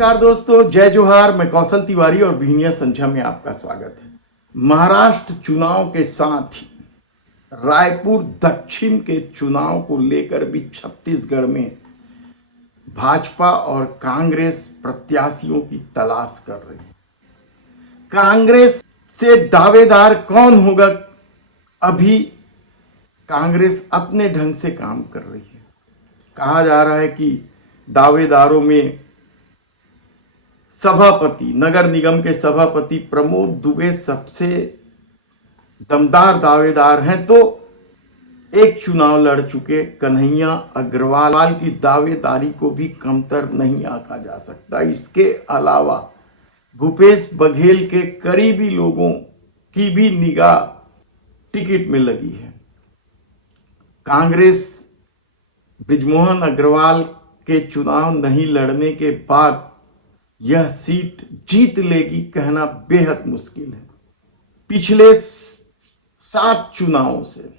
नमस्कार दोस्तों, जय जोहार। मैं कौशल तिवारी और बिहनिया संख्या में आपका स्वागत है। महाराष्ट्र चुनाव के साथ ही रायपुर दक्षिण के चुनाव को लेकर भी छत्तीसगढ़ में भाजपा और कांग्रेस प्रत्याशियों की तलाश कर रही है। कांग्रेस से दावेदार कौन होगा, अभी कांग्रेस अपने ढंग से काम कर रही है। कहा जा रहा है कि दावेदारों में सभापति, नगर निगम के सभापति प्रमोद दुबे सबसे दमदार दावेदार हैं, तो एक चुनाव लड़ चुके कन्हैया अग्रवाल की दावेदारी को भी कमतर नहीं आंका जा सकता। इसके अलावा भूपेश बघेल के करीबी लोगों की भी निगाह टिकट में लगी है। कांग्रेस बृजमोहन अग्रवाल के चुनाव नहीं लड़ने के बाद यह सीट जीत लेगी कहना बेहद मुश्किल है। पिछले 7 चुनावों से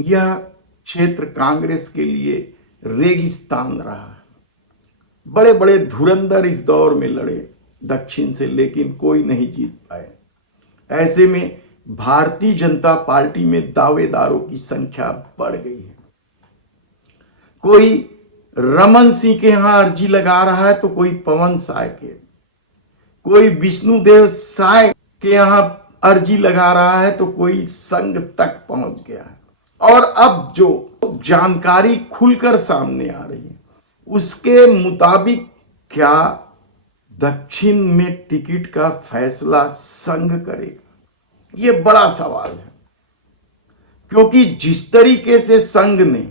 यह क्षेत्र कांग्रेस के लिए रेगिस्तान रहा है। बड़े बड़े धुरंधर इस दौर में लड़े दक्षिण से, लेकिन कोई नहीं जीत पाए। ऐसे में भारतीय जनता पार्टी में दावेदारों की संख्या बढ़ गई है। कोई रमन सिंह के यहां अर्जी लगा रहा है, तो कोई पवन साय के, कोई विष्णुदेव साय के यहां अर्जी लगा रहा है, तो कोई संघ तक पहुंच गया है। और अब जो जानकारी खुलकर सामने आ रही है उसके मुताबिक क्या दक्षिण में टिकट का फैसला संघ करेगा, यह बड़ा सवाल है। क्योंकि जिस तरीके से संघ ने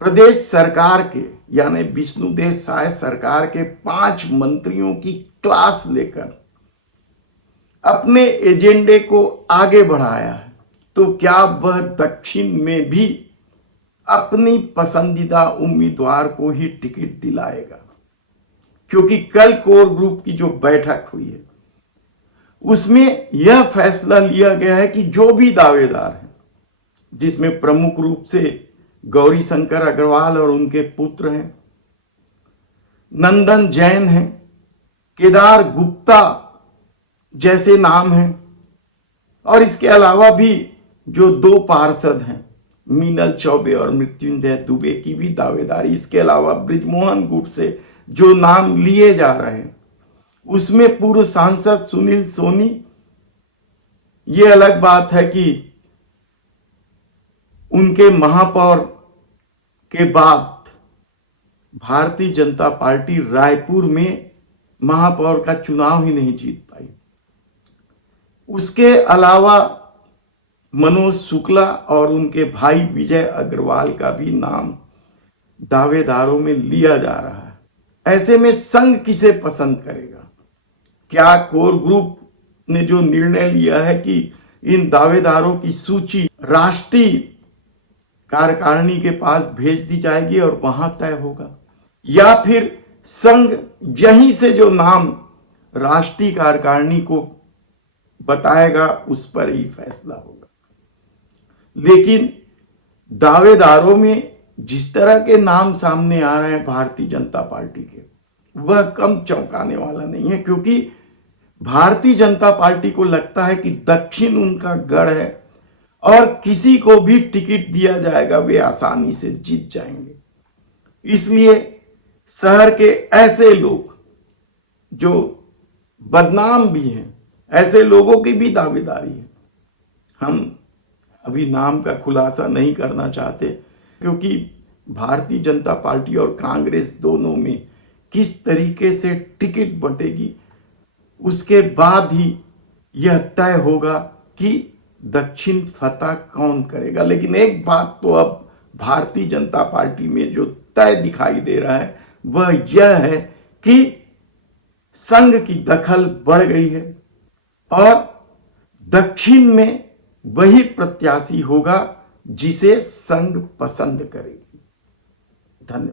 प्रदेश सरकार के यानी विष्णुदेव साय सरकार के 5 मंत्रियों की क्लास लेकर अपने एजेंडे को आगे बढ़ाया है, तो क्या वह दक्षिण में भी अपनी पसंदीदा उम्मीदवार को ही टिकट दिलाएगा? क्योंकि कल कोर ग्रुप की जो बैठक हुई है उसमें यह फैसला लिया गया है कि जो भी दावेदार हैं, जिसमें प्रमुख रूप से गौरी शंकर अग्रवाल और उनके पुत्र हैं, नंदन जैन हैं, केदार गुप्ता जैसे नाम हैं, और इसके अलावा भी जो 2 पार्षद हैं, मीनल चौबे और मृत्युंजय दुबे की भी दावेदारी, इसके अलावा बृजमोहन गुट से जो नाम लिए जा रहे हैं उसमें पूर्व सांसद सुनील सोनी। ये अलग बात है कि उनके महापौर के बाद भारतीय जनता पार्टी रायपुर में महापौर का चुनाव ही नहीं जीत पाई। उसके अलावा मनोज शुक्ला और उनके भाई विजय अग्रवाल का भी नाम दावेदारों में लिया जा रहा है। ऐसे में संघ किसे पसंद करेगा? क्या कोर ग्रुप ने जो निर्णय लिया है कि इन दावेदारों की सूची राष्ट्रीय कार्यकारिणी के पास भेज दी जाएगी और वहां तय होगा, या फिर संघ यहीं से जो नाम राष्ट्रीय कार्यकारिणी को बताएगा उस पर ही फैसला होगा? लेकिन दावेदारों में जिस तरह के नाम सामने आ रहे हैं भारतीय जनता पार्टी के, वह कम चौंकाने वाला नहीं है। क्योंकि भारतीय जनता पार्टी को लगता है कि दक्षिण उनका गढ़ है और किसी को भी टिकट दिया जाएगा वे आसानी से जीत जाएंगे। इसलिए शहर के ऐसे लोग जो बदनाम भी हैं, ऐसे लोगों की भी दावेदारी है। हम अभी नाम का खुलासा नहीं करना चाहते, क्योंकि भारतीय जनता पार्टी और कांग्रेस दोनों में किस तरीके से टिकट बंटेगी उसके बाद ही यह तय होगा कि दक्षिण फतह कौन करेगा। लेकिन एक बात तो अब भारतीय जनता पार्टी में जो तय दिखाई दे रहा है वह यह है कि संघ की दखल बढ़ गई है और दक्षिण में वही प्रत्याशी होगा जिसे संघ पसंद करेगी। धन्यवाद।